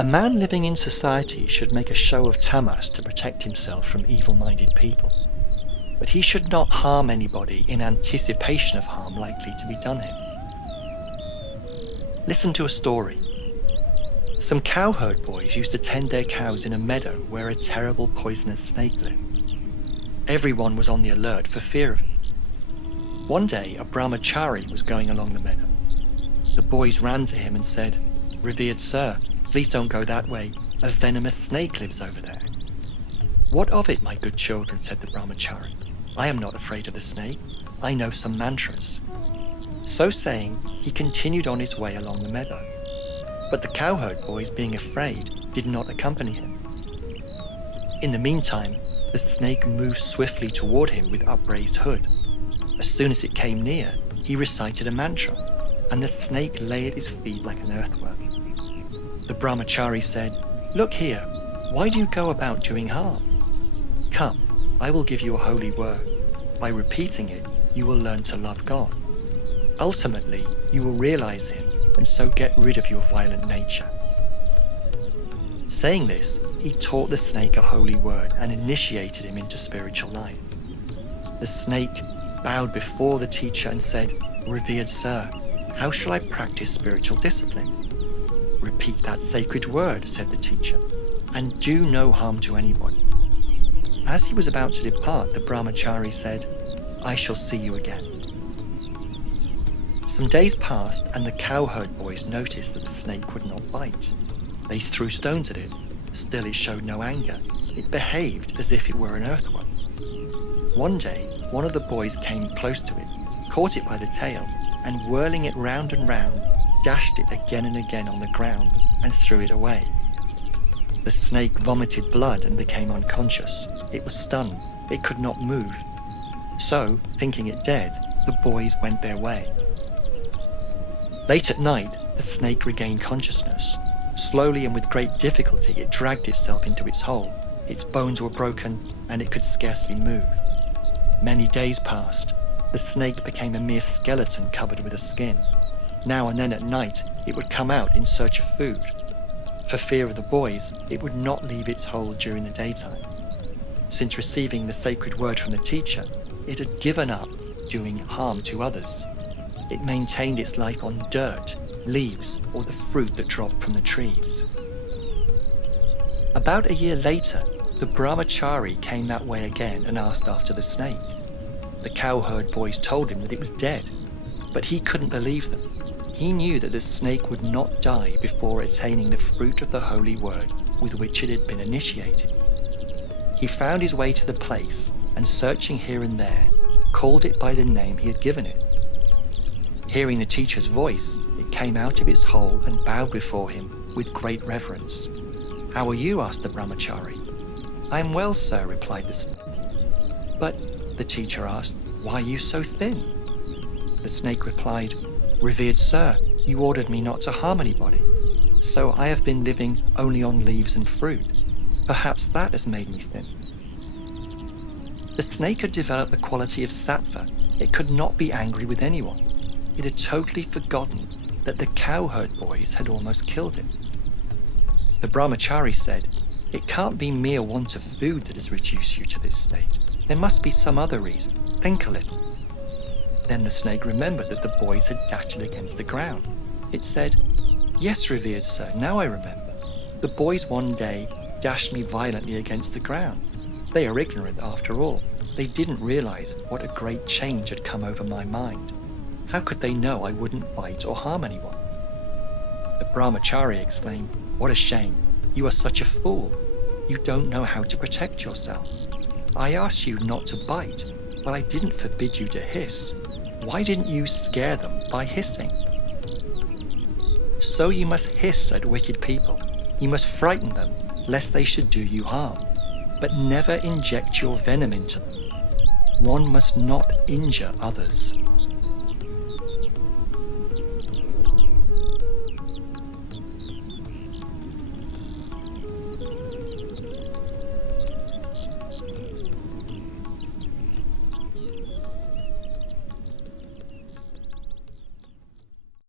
A man living in society should make a show of tamas to protect himself from evil-minded people, but he should not harm anybody in anticipation of harm likely to be done him. Listen to a story. Some cowherd boys used to tend their cows in a meadow where a terrible poisonous snake lived. Everyone was on the alert for fear of it. One day, a brahmachari was going along the meadow. The boys ran to him and said, "Revered sir, please don't go that way. A venomous snake lives over there." "What of it, my good children?" said the brahmachari. "I am not afraid of the snake. I know some mantras." So saying, he continued on his way along the meadow. But the cowherd boys, being afraid, did not accompany him. In the meantime, the snake moved swiftly toward him with upraised hood. As soon as it came near, he recited a mantra, and the snake lay at his feet like an earthworm. The brahmachari said, "Look here, why do you go about doing harm? Come, I will give you a holy word. By repeating it, you will learn to love God. Ultimately, you will realize Him and so get rid of your violent nature." Saying this, he taught the snake a holy word and initiated him into spiritual life. The snake bowed before the teacher and said, "Revered sir, how shall I practice spiritual discipline?" "Repeat that sacred word," said the teacher, "and do no harm to anybody." As he was about to depart, the brahmachari said, "I shall see you again." Some days passed, and the cowherd boys noticed that the snake would not bite. They threw stones at it. Still it showed no anger. It behaved as if it were an earthworm. One day, one of the boys came close to it, caught it by the tail, and whirling it round and round, dashed it again and again on the ground and threw it away. The snake vomited blood and became unconscious. It was stunned. It could not move. So, thinking it dead, the boys went their way. Late at night, the snake regained consciousness. Slowly and with great difficulty, it dragged itself into its hole. Its bones were broken, and it could scarcely move. Many days passed. The snake became a mere skeleton covered with a skin. Now and then at night, it would come out in search of food. For fear of the boys, it would not leave its hole during the daytime. Since receiving the sacred word from the teacher, it had given up doing harm to others. It maintained its life on dirt, leaves, or the fruit that dropped from the trees. About a year later, the brahmachari came that way again and asked after the snake. The cowherd boys told him that it was dead, but he couldn't believe them. He knew that the snake would not die before attaining the fruit of the holy word with which it had been initiated. He found his way to the place and, searching here and there, called it by the name he had given it. Hearing the teacher's voice, it came out of its hole and bowed before him with great reverence. "How are you?" asked the brahmachari. "I am well, sir," replied the snake. "But," the teacher asked, "why are you so thin?" The snake replied, "Revered sir, you ordered me not to harm anybody, so I have been living only on leaves and fruit. Perhaps that has made me thin." The snake had developed the quality of sattva. It could not be angry with anyone. It had totally forgotten that the cowherd boys had almost killed it. The brahmachari said, "It can't be mere want of food that has reduced you to this state. There must be some other reason. Think a little." Then the snake remembered that the boys had dashed it against the ground. It said, "Yes, revered sir, now I remember. The boys one day dashed me violently against the ground. They are ignorant after all. They didn't realize what a great change had come over my mind. How could they know I wouldn't bite or harm anyone?" The brahmachari exclaimed, "What a shame. You are such a fool. You don't know how to protect yourself. I asked you not to bite, but I didn't forbid you to hiss. Why didn't you scare them by hissing? So you must hiss at wicked people. You must frighten them, lest they should do you harm. But never inject your venom into them. One must not injure others."